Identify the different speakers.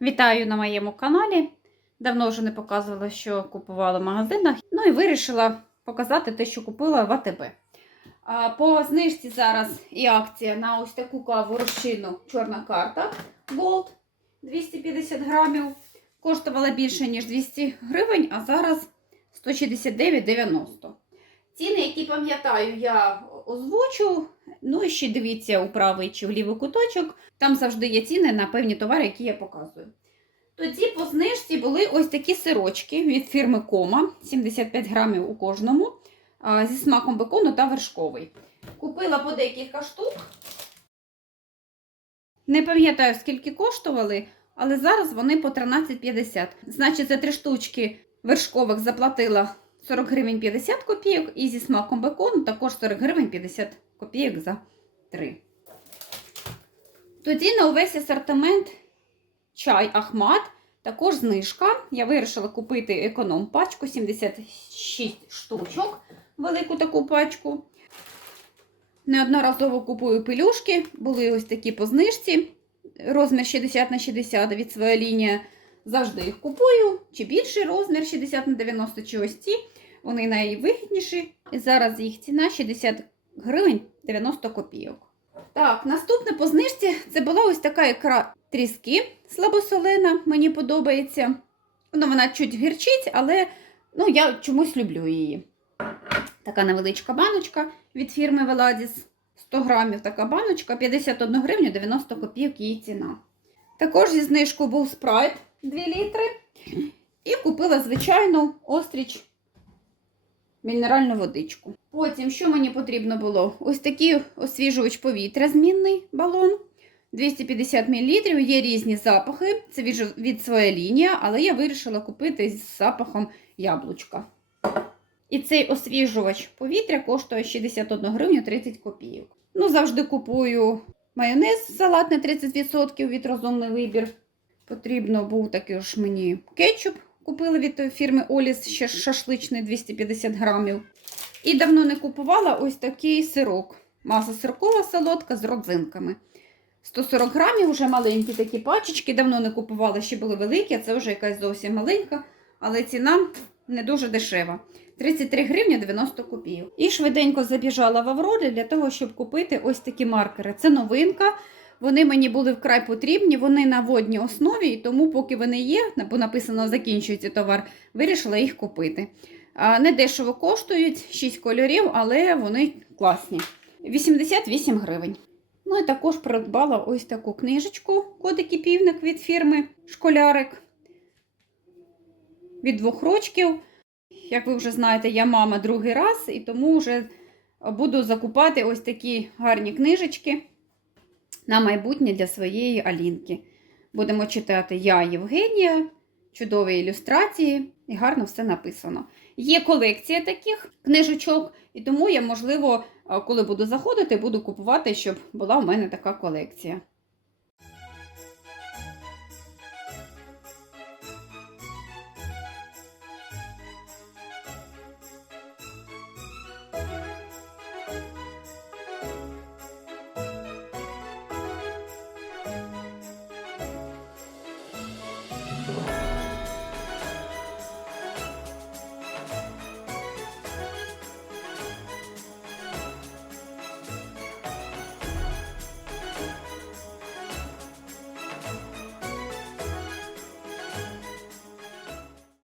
Speaker 1: Вітаю на моєму каналі. Давно вже не показувала, що купувала в магазинах. Ну і вирішила показати те, що купила в АТБ. По знижці зараз і акція на ось таку каву розчину чорна карта Gold 250 грамів. Коштувала більше, ніж 200 гривень, а зараз 169,90. Ціни, які пам'ятаю, я озвучу. Ну і ще дивіться у правий чи в лівий куточок. Там завжди є ціни на певні товари, які я показую. Тоді по знижці були ось такі сирочки від фірми Кома, 75 грамів у кожному, зі смаком бекону та вершковий. Купила по декілька штук. Не пам'ятаю, скільки коштували, але зараз вони по 13,50. Значить, за три штучки вершкових заплатила 40 гривень 50 копійок, і зі смаком бекону також 40 гривень 50 копійок за три. Тоді на увесь асортимент чай Ахмат, також знижка. Я вирішила купити економ пачку 76 штучок, велику таку пачку. Неодноразово купую пелюшки, були ось такі по знижці. Розмір 60 на 60 від своя лінія. Завжди їх купую. Чи більший розмір 60 на 90, чи ось ці. Вони найвигідніші. І зараз їх ціна 60 гривень 90 копійок. Так, наступне по знижці це була ось така ікра тріски слабосолена, мені подобається. Ну, вона чуть гірчить, але ну, я чомусь люблю її. Така невеличка баночка від фірми Веладіс. 100 грамів така баночка, 51 гривню 90 копійок її ціна. Також зі знижкою був спрайт 2 літри. І купила звичайну остріч мінеральну водичку. Потім, що мені потрібно було? Ось такий освіжувач повітря, змінний балон. 250 мл, є різні запахи. Це від, від своя лінія, але я вирішила купити з запахом яблучка. І цей освіжувач повітря коштує 61 гривню 30 копійок. Ну, завжди купую майонез салатний 30% від розумний вибір. Потрібно був такий ж мені кетчуп. Купила від фірми Оліс ще шашличний 250 грамів. І давно не купувала ось такий сирок. Маса сиркова солодка з родзинками. 140 грамів, вже маленькі такі пачечки. Давно не купувала, ще були великі, а це вже якась зовсім маленька, але ціна не дуже дешева. 33 гривні 90 копійок. І швиденько забіжала в Аврорі для того, щоб купити ось такі маркери. Це новинка. Вони мені були вкрай потрібні, вони на водній основі, і тому, поки вони є, бо написано закінчується товар, вирішила їх купити. Не дешево коштують 6 кольорів, але вони класні. 88 гривень. Ну і також придбала ось таку книжечку Кодик і півник від фірми Школярик. Від двох рочків. Як ви вже знаєте, я мама другий раз, і тому вже буду закупати ось такі гарні книжечки на майбутнє для своєї Алінки. Будемо читати Я Євгенія, чудові ілюстрації, і гарно все написано. Є колекція таких книжечок, і тому я, можливо, коли буду заходити, буду купувати, щоб була у мене така колекція.